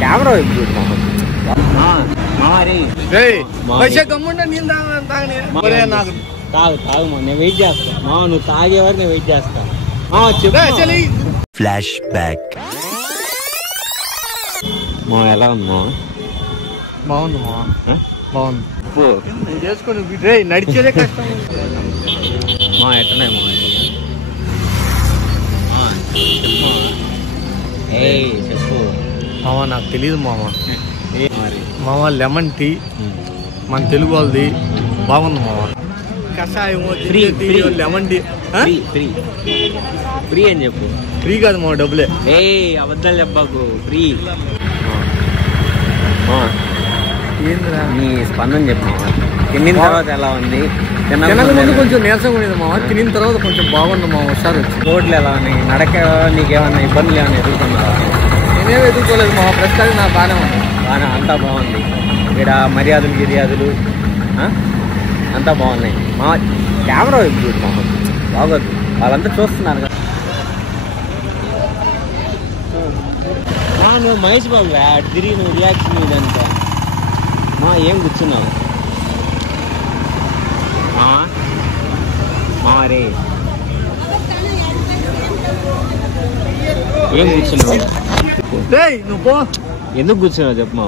camera తాగు నేను wait చేస్తా నువ్వు తాగే వరకు నేను వెయిట్ చేస్తా ఫ్లాష్ బ్యాక్ ఎలా ఉంది బాగుంది బాగుంది చేసుకొని నడిచేదే కష్టం ఎట్టనే చెప్పు మామ నాకు తెలియదు మామ లెమన్ టీ మన తెలుగు వాళ్ళది బాగుంది మామ కషాయం లెమన్ టీ ఫ్రీ అని చెప్పు ఫ్రీ కాదు మామ డబ్బులే అబద్ధాలు చెప్పకు ఫ్రీ ఏందిరా నీ స్పందన చెప్పు తిన్న తర్వాత ఎలా ఉంది ముందు కొంచెం నీరసంగా ఉండేది మామ తినిన తర్వాత కొంచెం బాగుంది మామ ఒకసారి వచ్చి రోడ్లు ఎలా ఉన్నాయి నడక నీకేమన్నా ఇబ్బందులు ఏమైనా ఎదుర్కొన్నావా నేనేమి ఎదుర్కోలేదు మామ ప్రస్తుతానికి నాకు బాగానే ఉంది అంతా బాగుంది ఇక్కడ మర్యాదలు అంతా బాగున్నాయి మా కెమెరా వైపు మామ బాగోదు వాళ్ళంతా చూస్తున్నారు కదా నువ్వు మహేష్ బాబు తిరిగి నువ్వు రియాక్షన్ ఇదంతా ఏం కూర్చున్నావు రే ఏం కూర్చున్నావు నువ్వు ఎందుకు కూర్చున్నావు చెప్పు